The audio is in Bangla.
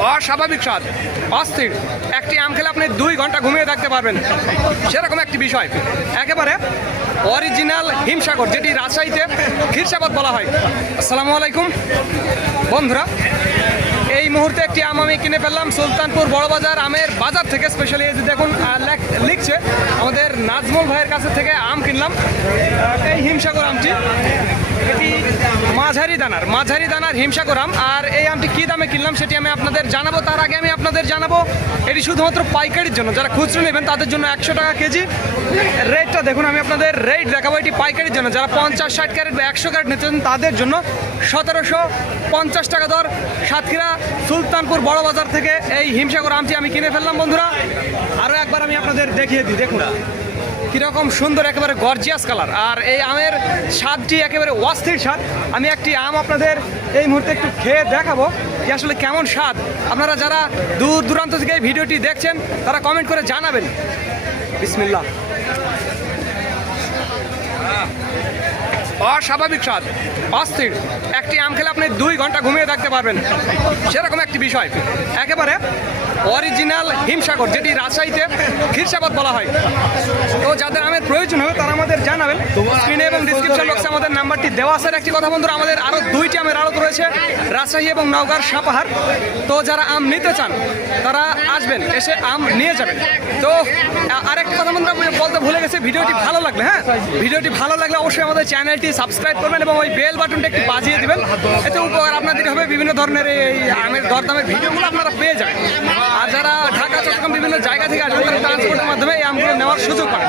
অস্বাভাবিক স্বাদ, অস্থির। একটি আম খেলে আপনি দুই ঘণ্টা ঘুমিয়ে থাকতে পারবেন। সেরকম একটি বিষয়। একেবারে অরিজিনাল হিমসাগর, যেটি রাজশাহীতে ক্ষীরসাবাদ বলা হয়। আসসালামু আলাইকুম। বন্ধুরা, এই মুহূর্তে একটি আম আমি কিনে ফেললাম সুলতানপুর বড়বাজার আমের বাজার থেকে। স্পেশালি এই যে দেখুন লেখ- লিখছে, আমাদের নাজমুল ভাইয়ের কাছে থেকে আম কিনলাম। এই হিমসাগর আমটি মাঝারি দানার মাঝারি দানার হিমসাগর আম। আর এই আমটি কী দামে কিনলাম সেটি আমি আপনাদের জানাব। তার আগে আমি আপনাদের জানাব, এটি শুধুমাত্র পাইকারির জন্য। যারা খুচরো নেবেন, তাদের জন্য একশো টাকা কেজি। রেটটা দেখুন, আমি আপনাদের রেট দেখাবো এটি পাইকারির জন্য। যারা পঞ্চাশ, ষাট ক্যারেট বা একশো ক্যারেট নিতে তাদের জন্য সতেরোশো পঞ্চাশ টাকা দর। সাতক্ষীরা, সুলতানপুর বড় বাজার থেকে এই হিমসাগর আমটি আমি কিনে ফেললাম, বন্ধুরা। আরও একবার আমি আপনাদের দেখিয়ে দিই, দেখুন। কীরকম সুন্দর একেবারে গর্জিয়াস কালার আর এই আমের স্বাদটি একেবারে অস্থির স্বাদ। আমি একটি আম আপনাদের এই মুহূর্তে একটু খেয়ে দেখাবো যে আসলে কেমন স্বাদ। আপনারা যারা দূর দূরান্ত থেকে এই ভিডিওটি দেখছেন, তারা কমেন্ট করে জানাবেন। বিসমিল্লাহ। অস্বাভাবিক স্বাদ, অস্থির। একটি আম খেলে আপনি দুই ঘণ্টা ঘুমিয়ে থাকতে পারবেন। সেরকম একটি বিষয়। একেবারে অরিজিনাল হিমসাগর, যেটি রাজশাহীতে ক্ষীরসাবাদ বলা হয়। তো যাদের আমের প্রয়োজন হবে তারা আমাদের জানাবেন। স্ক্রিনে এবং ডিসক্রিপশন বক্সে আমাদের নাম্বারটি দেওয়া আছে। একটি কথা বন্ধুরা আমাদের আরও দুইটি আমের আড়ত রয়েছে রাজশাহী এবং নওগাঁর সাপাহার। তো যারা আম নিতে চান তারা আসবেন এসে আম নিয়ে যাবেন। তো আরেকটা কথা বন্ধুরা বলতে ভুলে গেছে ভিডিওটি ভালো লাগলে হ্যাঁ? ভিডিওটি ভালো লাগলে অবশ্যই আমাদের চ্যানেলটি সাবস্ক্রাইব করবেন এবং ওই বেল বাটনটা একটু বাজিয়ে দেবেন। এতে উপকার আপনাদের হবে বিভিন্ন ধরনের এই আমের দরদামের ভিডিওগুলো আপনারা পেয়ে যাবেন। আর যারা ঢাকা চট্টগ্রাম বিভিন্ন জায়গা থেকে আসবেন তারা ট্রান্সপোর্টের মাধ্যমে এই আমগুলো নেওয়ার সুযোগ পান